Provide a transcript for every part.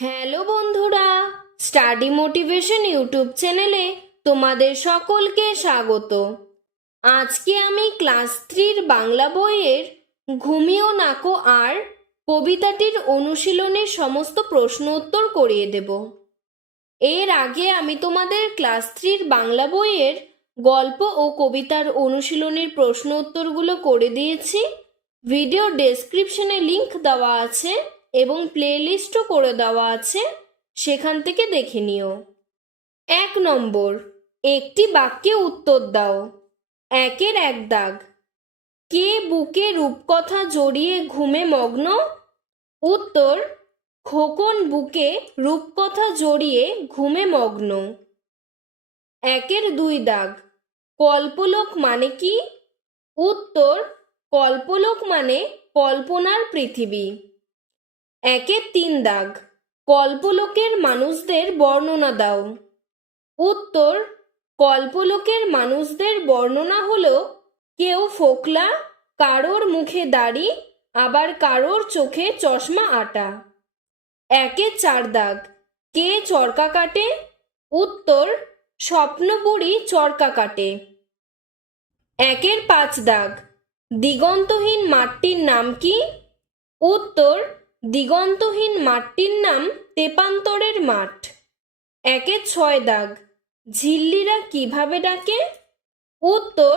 Hello বন্ধুরা, study motivation YouTube চ্যানেলে তোমাদের সকলকে স্বাগত। আজকে আমি ক্লাস 3 বাংলা বইয়ের ঘুমিও নাকো আর কবিতাটির অনুশীলনের সমস্ত প্রশ্ন উত্তর করিয়ে দেব। এর আগে আমি তোমাদের ক্লাস 3 বাংলা বইয়ের গল্প ও কবিতার অনুশীলনের প্রশ্ন উত্তরগুলো করে দিয়েছি। ভিডিও ডেসক্রিপশনে লিংক দেওয়া আছে এবং প্লেলিস্টও করে দেওয়া আছে, সেখান থেকে দেখে নিও। 1 নম্বর, একটি বাক্যে উত্তর দাও। 1-এর 1 দাগ। কে বুকে রূপকথা জড়িয়ে ঘুমে মগ্ন? উত্তর, খোকন বুকে রূপকথা জড়িয়ে ঘুমে মগ্ন। 1-এর 2 দাগ। কল্পলোক মানে কি? উত্তর, কল্পলোক মানে কল্পনার পৃথিবী। 1-এর 3 দাগ। কল্পলোকের মানুষদের বর্ণনা দাও। উত্তর, কল্পলোকের মানুষদের বর্ণনা হলো কেউ ফোকলা, কারোর মুখে দাড়ি, আবার কারোর চোখে চশমা আটা। 1-এর 4 দাগ। কে চরকা কাটে? উত্তর, স্বপ্নপুরী চরকা কাটে। 1-এর 5 দাগ। দিগন্তহীন মাঠটির নাম কি? উত্তর, দিগন্তহীন মাঠটির নাম তেপান্তরের মাঠ। 1-এর 6 দাগ। ঝিল্লিরা কিভাবে ডাকে? উত্তর,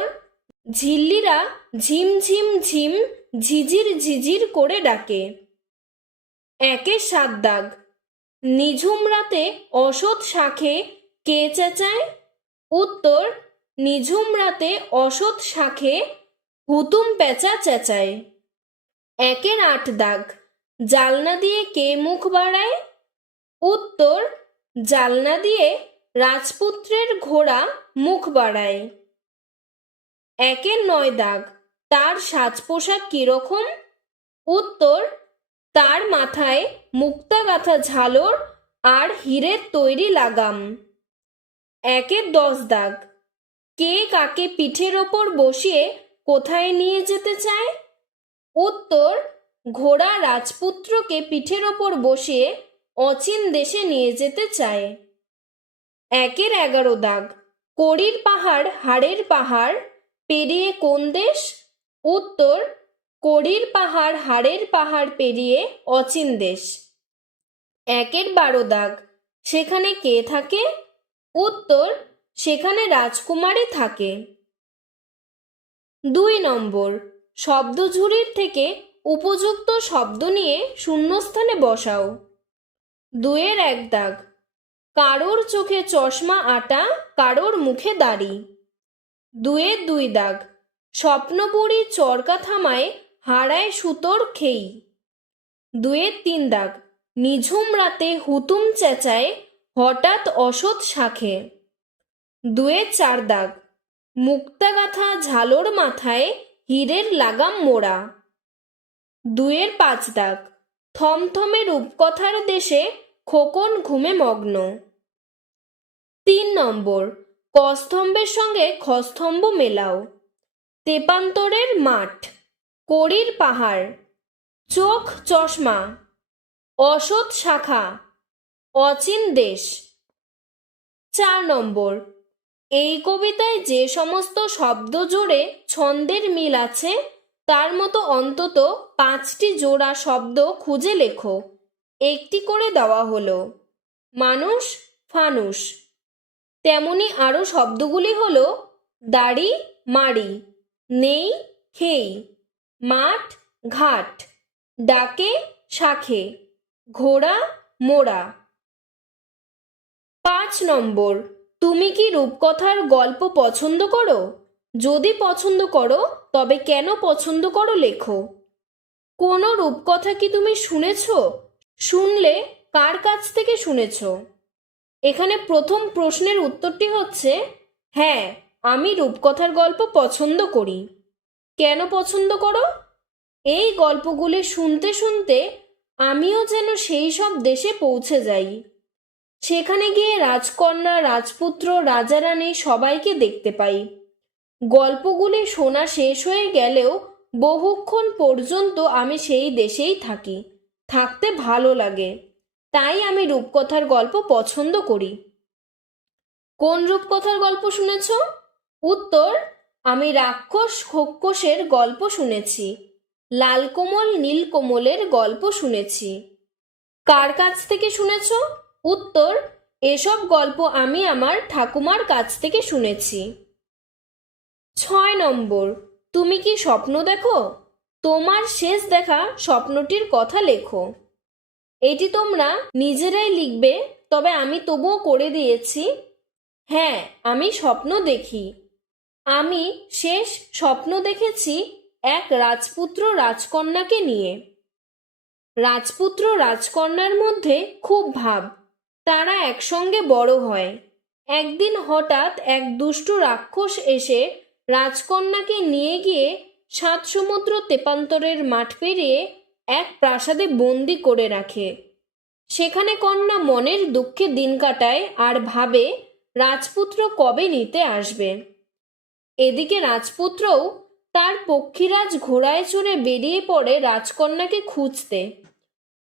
ঝিল্লিরা ঝিমঝিম ঝিম ঝিঝির ঝিঝির করে ডাকে। 1-এর 7 দাগ। নিঝুম রাতে অসৎ শাখে কে চেঁচায়? উত্তর, নিঝুম রাতে অসৎ শাখে হুতুম পেঁচা চেঁচায়। 1-এর 8 দাগ। জালনা দিয়ে কে মুখ বাড়ায়? উত্তর, জালনা দিয়ে রাজপুত্রের ঘোড়া মুখ বাড়ায়। 1-এর 9 দাগ। তার সাজ পোশাক কিরকম? উত্তর, তার মাথায় মুক্তা গাঁথা ঝালর আর হীরের তৈরি লাগাম। 1-এর 10 দাগ। কে কাকে পিঠের ওপর বসিয়ে কোথায় নিয়ে যেতে চায়? উত্তর, ঘোড়া রাজপুত্রকে পিঠের ওপর বসিয়ে অচিন দেশে নিয়ে যেতে চায়। 1-এর 11 দাগ। কড়ির পাহাড় হাড়ের পাহাড় পেরিয়ে কোন দেশ? উত্তর, কড়ির পাহাড় হাড়ের পাহাড় পেরিয়ে অচিন দেশ। 1-এর 12 দাগ। সেখানে কে থাকে? উত্তর, সেখানে রাজকুমারী থাকে। 2 নম্বর, শব্দঝুড়ির থেকে উপযুক্ত শব্দ নিয়ে শূন্যস্থানে বসাও। 2-এর 1 দাগ। কারোর চোখে চশমা আটা, কারোর মুখে দাড়ি। 2-এর 2 দাগ। স্বপ্নপুরী চরকা থামায় হারায় সুতোর খেই। 2-এর 3 দাগ। নিঝুম রাতে হুতুম চেঁচায় হঠাৎ অসৎ শাখে। 2-এর 4 দাগ। মুক্তা গাঁথা ঝালর মাথায় হীরের লাগাম মোড়া। 2-এর 5 দাগ। থমথমে রূপকথার দেশে খোকন ঘুমে মগ্ন। 3 নম্বর, ক স্তম্ভের সঙ্গে খ স্তম্ভ মেলাও। তেপান্তরের মাঠ, কড়ির পাহাড়, চোখ চশমা, অসৎ শাখা, অচিন দেশ। 4 নম্বর, এই কবিতায় যে সমস্ত শব্দ জোড়ে ছন্দের মিল আছে তার মতো অন্তত 5টি জোড়া শব্দ খুঁজে লেখো। একটি করে দেওয়া হলো। মানুষ, ফানুস। তেমনি আরও শব্দগুলি হলো দাড়ি, মাড়ি, নেই, খেই, মাঠ, ঘাট, ডাকে, শাখে, ঘোড়া, মোড়া। 5 নম্বর, তুমি কি রূপকথার গল্প পছন্দ করো? যদি পছন্দ করো তবে কেন পছন্দ করো লেখো। কোনো রূপকথা কি তুমি শুনেছ? শুনলে কার কাছ থেকে শুনেছ? এখানে প্রথম প্রশ্নের উত্তরটি হচ্ছে হ্যাঁ, আমি রূপকথার গল্প পছন্দ করি। কেন পছন্দ করো? এই গল্পগুলি শুনতে শুনতে আমিও যেন সেই সব দেশে পৌঁছে যাই। সেখানে গিয়ে রাজকন্যা, রাজপুত্র, রাজা রানী সবাইকে দেখতে পাই। গল্পগুলি শোনা শেষ হয়ে গেলেও বহুক্ষণ পর্যন্ত আমি সেই দেশেই থাকি। থাকতে ভালো লাগে। তাই আমি রূপকথার গল্প পছন্দ করি। কোন রূপকথার গল্প শুনেছ? উত্তর, আমি রাক্ষস খোক্কসের গল্প শুনেছি, লালকমল নীলকমলের গল্প শুনেছি। কার কাছ থেকে শুনেছ? উত্তর, এসব গল্প আমি আমার ঠাকুমার কাছ থেকে শুনেছি। 6 নম্বর, তুমি কি স্বপ্ন দেখো? তোমার শেষ দেখা স্বপ্নটির কথা লেখো। এটি তোমরা নিজেরাই লিখবে, তবে আমি তবুও করে দিয়েছি। হ্যাঁ, আমি স্বপ্ন দেখি। আমি শেষ স্বপ্ন দেখেছি এক রাজপুত্র রাজকন্যাকে নিয়ে। রাজপুত্র রাজকন্যার মধ্যে খুব ভাব, তারা একসঙ্গে বড় হয়। একদিন হঠাৎ এক দুষ্টু রাক্ষস এসে রাজকন্যাকে নিয়ে গিয়ে 7 সমুদ্র তেপান্তরের মাঠ পেরিয়ে এক প্রাসাদে বন্দি করে রাখে। সেখানে কন্যা মনের দুঃখে দিন কাটায় আর ভাবে রাজপুত্র কবে নিতে আসবে। এদিকে রাজপুত্রও তার পক্ষীরাজ ঘোড়ায় চড়ে বেরিয়ে পড়ে রাজকন্যাকে খুঁজতে।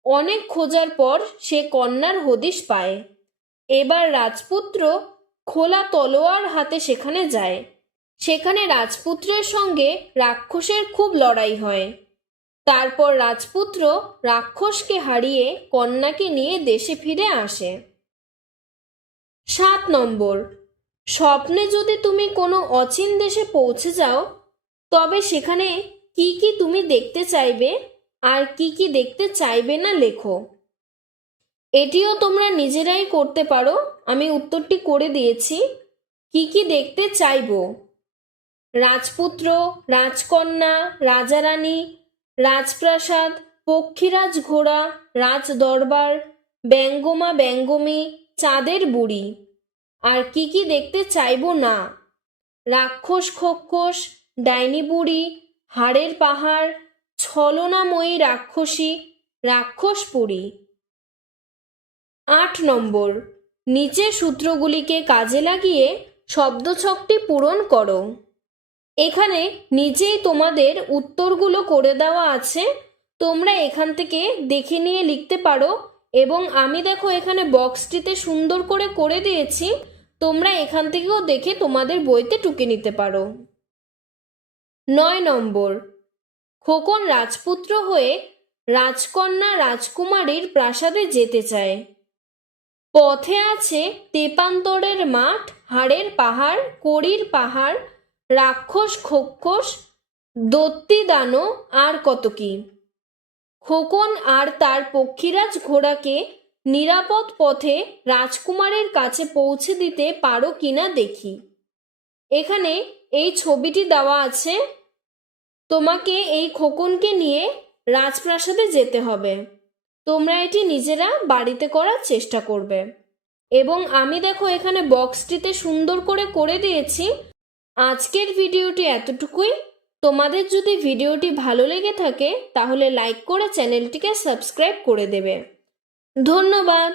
অনেক খোঁজার পর সে কন্যার হদিশ পায়। এবার রাজপুত্র খোলা তলোয়ার হাতে সেখানে যায়। সেখানে রাজপুত্রের সঙ্গে রাক্ষসের খুব লড়াই হয়। তারপর রাজপুত্র রাক্ষসকে হারিয়ে কন্যাকে নিয়ে দেশে ফিরে আসে। 7 নম্বর, স্বপ্নে যদি তুমি কোনো অচিন দেশে পৌঁছে যাও, তবে সেখানে কি কি তুমি দেখতে চাইবে আর কি কি দেখতে চাইবে না লেখো। এটিও তোমরা নিজেরাই করতে পারো, আমি উত্তরটি করে দিয়েছি। কি কি দেখতে চাইবো? রাজপুত্র, রাজকন্যা, রাজারানী, রাজপ্রাসাদ, পক্ষীরাজ ঘোড়া, রাজ দরবার, ব্যঙ্গমা ব্যঙ্গমী, চাঁদের বুড়ি। আর কি কি দেখতে চাইবো না? রাক্ষস খোক্কস, ডাইনি বুড়ি, হাড়ের পাহাড়, ছলনাময়ী রাক্ষসী, রাক্ষসপুরী। 8 নম্বর, নিচের সূত্রগুলিকে কাজে লাগিয়ে শব্দছকটি পূরণ করো। এখানে নিচেই তোমাদের উত্তরগুলো করে দেওয়া আছে, তোমরা এখান থেকে দেখে নিয়ে লিখতে পারো। এবং আমি দেখো এখানে বক্সটিতে সুন্দর করে করে দিয়েছি, তোমরা এখান থেকেও দেখে তোমাদের বইতে টুকে নিতে পারো। 9 নম্বর, খোকন রাজপুত্র হয়ে রাজকন্যা রাজকুমারীর প্রাসাদে যেতে চায়। পথে আছে তেপান্তরের মাঠ, হাড়ের পাহাড়, কড়ির পাহাড়, রাক্ষস খোক্কস, দত্তি দানো আর কত কি। খোকন আর তার পক্ষীরাজ ঘোড়াকে নিরাপদ পথে রাজকুমারের কাছে পৌঁছে দিতে পারো কিনা দেখি। এখানে এই ছবিটি দেওয়া আছে। তোমাকে এই খোকনকে নিয়ে রাজপ্রাসাদে যেতে হবে। তোমরা এটি নিজেরা বাড়িতে করার চেষ্টা করবে। এবং আমি দেখো এখানে বক্সটিতে সুন্দর করে করে দিয়েছি। আজকের ভিডিওটি এতটুকুই। তোমাদের যদি ভিডিওটি ভালো লেগে থাকে তাহলে লাইক করে চ্যানেলটিকে সাবস্ক্রাইব করে দেবে। ধন্যবাদ।